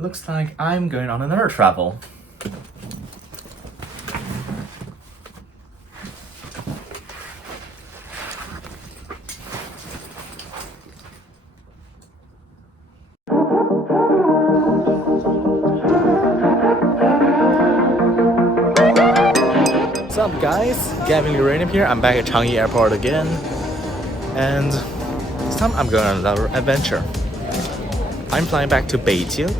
Looks like I'm going on another travel. What's up guys, Gavin Uranium here. I'm back at Changi Airport again, and this time I'm going on another adventure. I'm flying back to Beijing,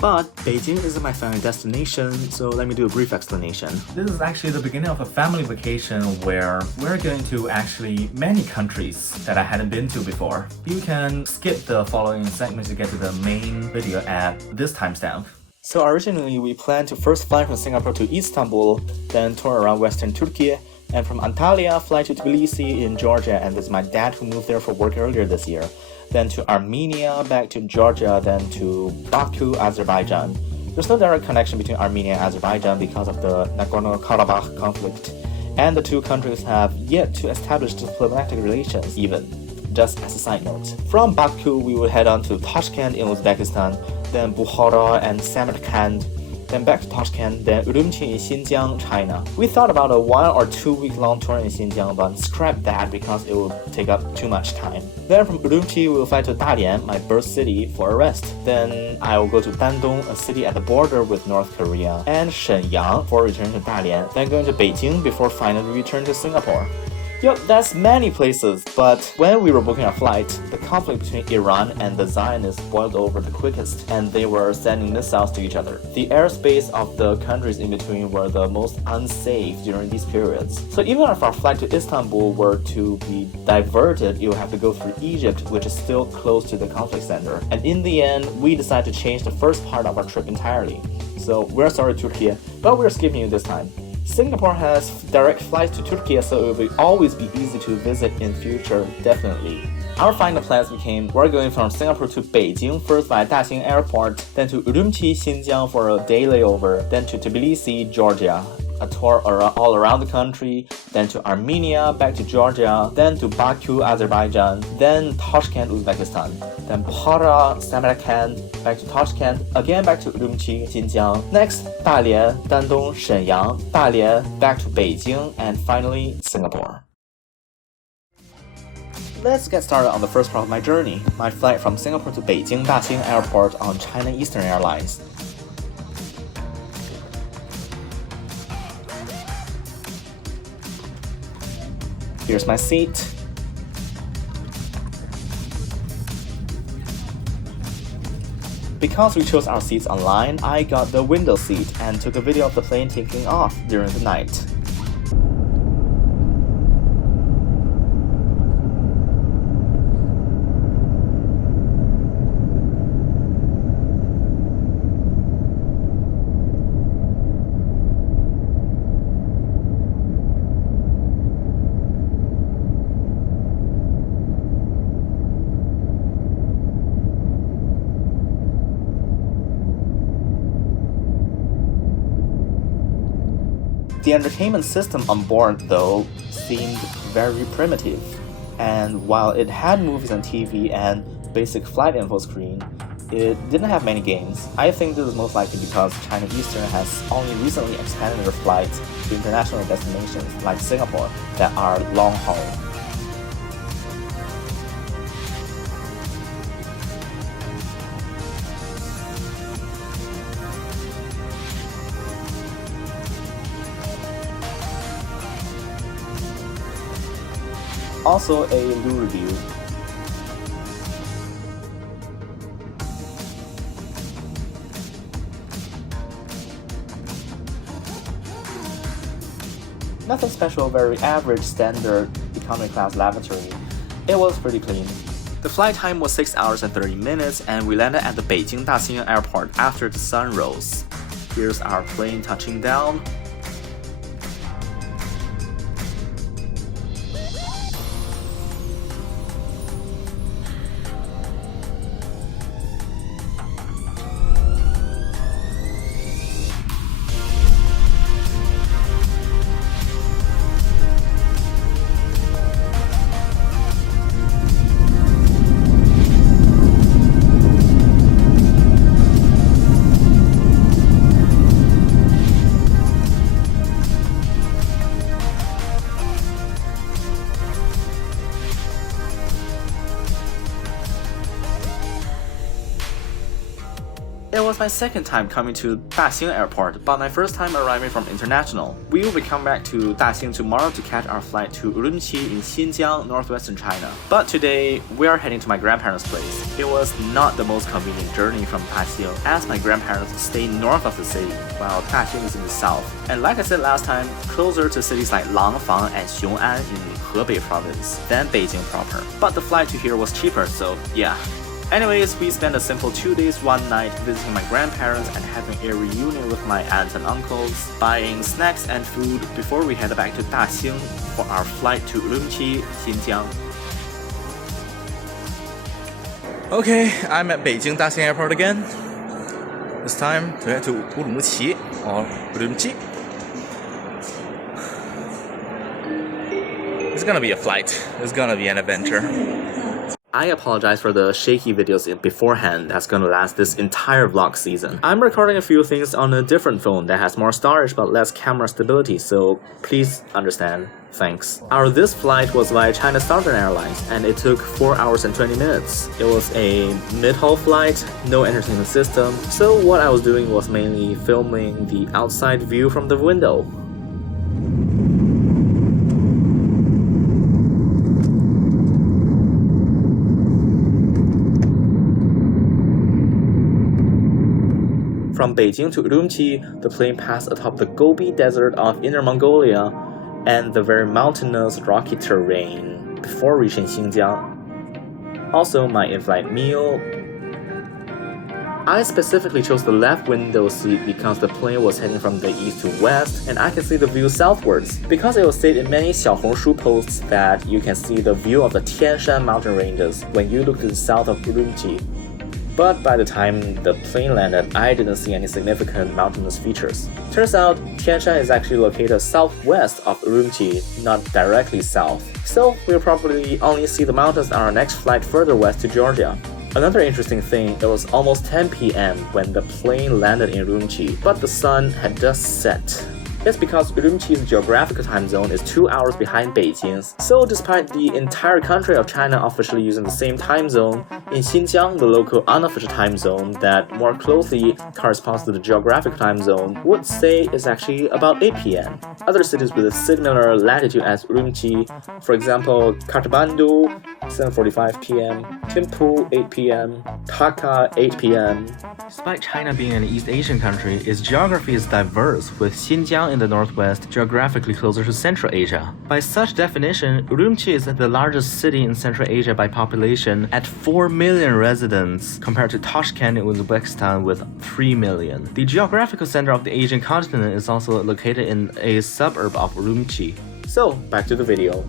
but Beijing isn't my final destination, so let me do a brief explanation. This is actually the beginning of a family vacation where we're going to actually many countries that I hadn't been to before. You can skip the following segments to get to the main video at this timestamp. So originally we planned to first fly from Singapore to Istanbul, then tour around Western Turkey, and from Antalya fly to Tbilisi in Georgia and visit my dad who moved there for work earlier this year, then to Armenia, back to Georgia, then to Baku, Azerbaijan. There's no direct connection between Armenia and Azerbaijan because of the Nagorno-Karabakh conflict, and the two countries have yet to establish diplomatic relations even. Just as a side note. From Baku, we will head on to Tashkent in Uzbekistan, then Bukhara and Samarkand, then back to Tashkent, then Urumqi in Xinjiang, China. We thought about a 1 or 2 week long tour in Xinjiang, but scrapped that because it would take up too much time. Then from Urumqi, we will fly to Dalian, my birth city, for a rest. Then I will go to Dandong, a city at the border with North Korea, and Shenyang for return to Dalian, then going to Beijing before finally return to Singapore. Yup, that's many places, but when we were booking our flight, the conflict between Iran and the Zionists boiled over the quickest, and they were sending missiles to each other. The airspace of the countries in between were the most unsafe during these periods. So even if our flight to Istanbul were to be diverted, you would have to go through Egypt, which is still close to the conflict center. And in the end, we decided to change the first part of our trip entirely. So we're sorry Turkey, but we're skipping you this time. Singapore has direct flights to Turkey, so it will always be easy to visit in future, definitely. Our final plans became we're going from Singapore to Beijing, first by Daxing Airport, then to Urumqi, Xinjiang for a day layover, then to Tbilisi, Georgia, a tour all around the country, then to Armenia, back to Georgia, then to Baku, Azerbaijan, then Tashkent, Uzbekistan, then Bukhara, Samarkand, back to Tashkent, again back to Urumqi, Xinjiang, next Dalian, Dandong, Shenyang, Dalian, back to Beijing, and finally Singapore. Let's get started on the first part of my journey, my flight from Singapore to Beijing Daxing Airport on China Eastern Airlines. Here's my seat. Because we chose our seats online, I got the window seat and took a video of the plane taking off during the night. The entertainment system on board, though, seemed very primitive, and while it had movies on TV and basic flight info screen, it didn't have many games. I think this is most likely because China Eastern has only recently expanded their flights to international destinations like Singapore that are long haul. Also a Lu review. Nothing special, very average standard economy class lavatory. It was pretty clean. The flight time was 6 hours and 30 minutes, and we landed at the Beijing Daxing Airport after the sun rose. Here's our plane touching down. It was my second time coming to Daxing Airport, but my first time arriving from international. We will be coming back to Daxing tomorrow to catch our flight to Urumqi in Xinjiang, northwestern China. But today, we are heading to my grandparents' place. It was not the most convenient journey from Daxing, as my grandparents stay north of the city, while Daxing is in the south. And like I said last time, closer to cities like Langfang and Xiong'an in Hebei province than Beijing proper. But the flight to here was cheaper, so yeah. Anyways, we spent a simple 2 days, 1 night visiting my grandparents and having a reunion with my aunts and uncles, buying snacks and food before we head back to Daxing for our flight to Urumqi, Xinjiang. Okay, I'm at Beijing Daxing Airport again. This time to head to Urumqi or Urumqi. It's gonna be a flight. It's gonna be an adventure. I apologize for the shaky videos beforehand that's gonna last this entire vlog season. I'm recording a few things on a different phone that has more storage but less camera stability, so please understand. Thanks. Our this flight was via China Southern Airlines and it took 4 hours and 20 minutes. It was a mid-haul flight, no entertainment system, so what I was doing was mainly filming the outside view from the window. From Beijing to Urumqi, the plane passed atop the Gobi Desert of Inner Mongolia and the very mountainous, rocky terrain before reaching Xinjiang. Also, my in-flight meal. I specifically chose the left window seat because the plane was heading from the east to west and I can see the view southwards. Because it was stated in many Xiaohongshu posts that you can see the view of the Tian Shan mountain ranges when you look to the south of Urumqi. But by the time the plane landed, I didn't see any significant mountainous features. Turns out, Tian Shan is actually located southwest of Urumqi, not directly south. So we'll probably only see the mountains on our next flight further west to Georgia. Another interesting thing, it was almost 10 p.m. when the plane landed in Urumqi, but the sun had just set. It's because Urumqi's geographical time zone is 2 hours behind Beijing's. So despite the entire country of China officially using the same time zone, in Xinjiang, the local unofficial time zone that more closely corresponds to the geographic time zone would say is actually about 8 p.m. Other cities with a similar latitude as Urumqi, for example, Kathmandu, 7:45 p.m., Thimphu, 8 p.m., Dhaka, 8 p.m. Despite China being an East Asian country, its geography is diverse, with Xinjiang in the northwest geographically closer to Central Asia. By such definition, Urumqi is the largest city in Central Asia by population at 4 million residents, compared to Tashkent in Uzbekistan with 3 million. The geographical center of the Asian continent is also located in a suburb of Urumqi. So, back to the video.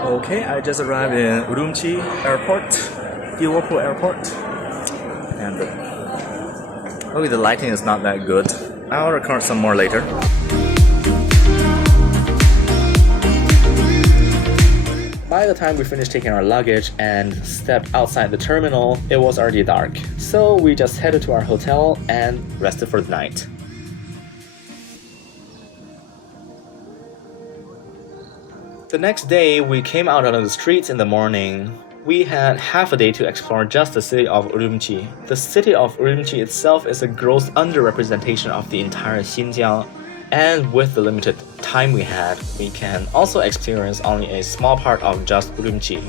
Okay, I just arrived in Urumqi Airport, Diwalpur Airport, and the lighting is not that good. I'll record some more later. By the time we finished taking our luggage and stepped outside the terminal, it was already dark. So we just headed to our hotel and rested for the night. The next day, we came out on the streets in the morning. We had half a day to explore just the city of Urumqi. The city of Urumqi itself is a gross underrepresentation of the entire Xinjiang, and with the limited time we had, we can also experience only a small part of just Urumqi.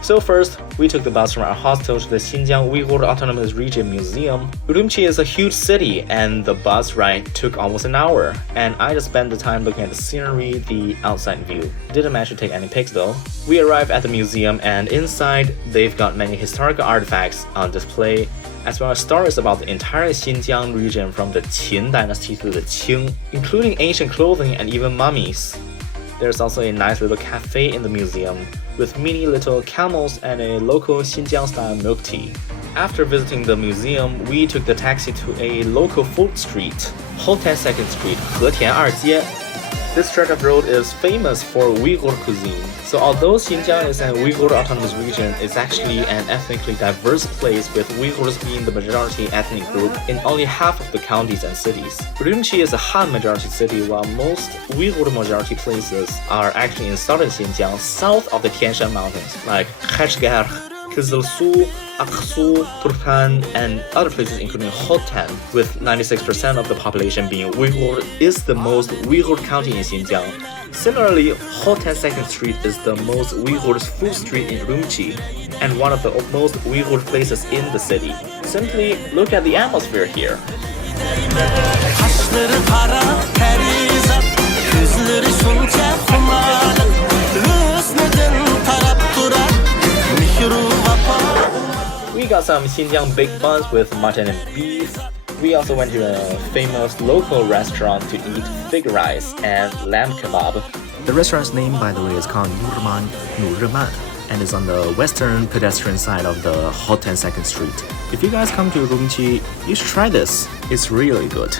So first, we took the bus from our hostel to the Xinjiang Uyghur Autonomous Region Museum. Urumqi is a huge city and the bus ride took almost an hour, and I just spent the time looking at the scenery, the outside view. Didn't manage to take any pics though. We arrived at the museum and inside, they've got many historical artifacts on display, as well as stories about the entire Xinjiang region from the Qin dynasty to the Qing, including ancient clothing and even mummies. There's also a nice little cafe in the museum with mini little camels and a local Xinjiang-style milk tea. After visiting the museum, we took the taxi to a local food street, Hotan 2nd Street, 和田二街. This stretch of road is famous for Uyghur cuisine. So although Xinjiang is an Uyghur autonomous region, it's actually an ethnically diverse place with Uyghurs being the majority ethnic group in only half of the counties and cities. Urumqi is a Han majority city, while most Uyghur majority places are actually in southern Xinjiang, south of the Tian Shan Mountains, like Kashgar, Kizilsu, Aksu, Turpan, and other places including Hotan, with 96% of the population being Uyghur, is the most Uyghur county in Xinjiang. Similarly, Hotan 2nd Street is the most Uyghur food street in Urumqi, and one of the most Uyghur places in the city. Simply look at the atmosphere here. We got some Xinjiang baked buns with mutton and beef. We also went to a famous local restaurant to eat fig rice and lamb kebab. The restaurant's name, by the way, is called Nurman, and is on the western pedestrian side of the Hotan 2nd Street. If you guys come to Urumqi, you should try this. It's really good.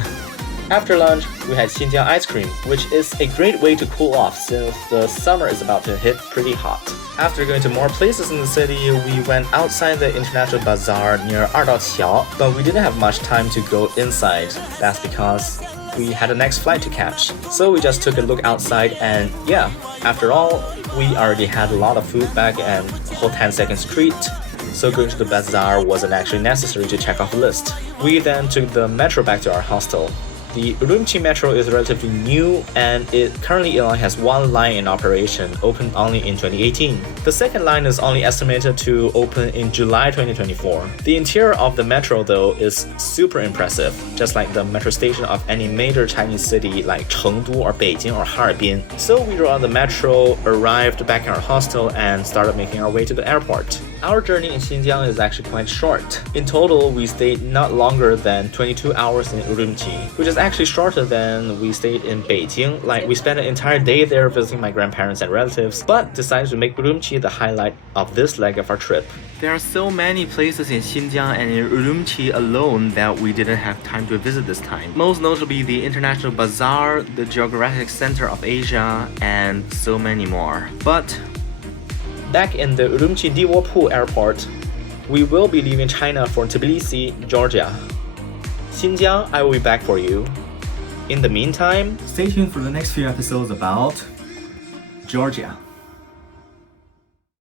After lunch, we had Xinjiang ice cream, which is a great way to cool off since the summer is about to hit pretty hot. After going to more places in the city, we went outside the International Bazaar near Ardao, but we didn't have much time to go inside. That's because we had a next flight to catch. So we just took a look outside, and yeah, after all, we already had a lot of food back at Hotan 2nd Street. So going to the bazaar wasn't actually necessary to check off the list. We then took the metro back to our hostel. The Urumqi Metro is relatively new, and it currently only has one line in operation, opened only in 2018. The second line is only estimated to open in July 2024. The interior of the metro, though, is super impressive, just like the metro station of any major Chinese city like Chengdu or Beijing or Harbin. So we rode on the metro, arrived back in our hostel, and started making our way to the airport. Our journey in Xinjiang is actually quite short. In total, we stayed not longer than 22 hours in Urumqi, which is actually shorter than we stayed in Beijing. Like, we spent an entire day there visiting my grandparents and relatives, but decided to make Urumqi the highlight of this leg of our trip. There are so many places in Xinjiang and in Urumqi alone that we didn't have time to visit this time. Most notably the International Bazaar, the Geographic Center of Asia, and so many more. But back in the Urumqi Diwopu Airport, we will be leaving China for Tbilisi, Georgia. Xinjiang, I will be back for you. In the meantime, stay tuned for the next few episodes about Georgia.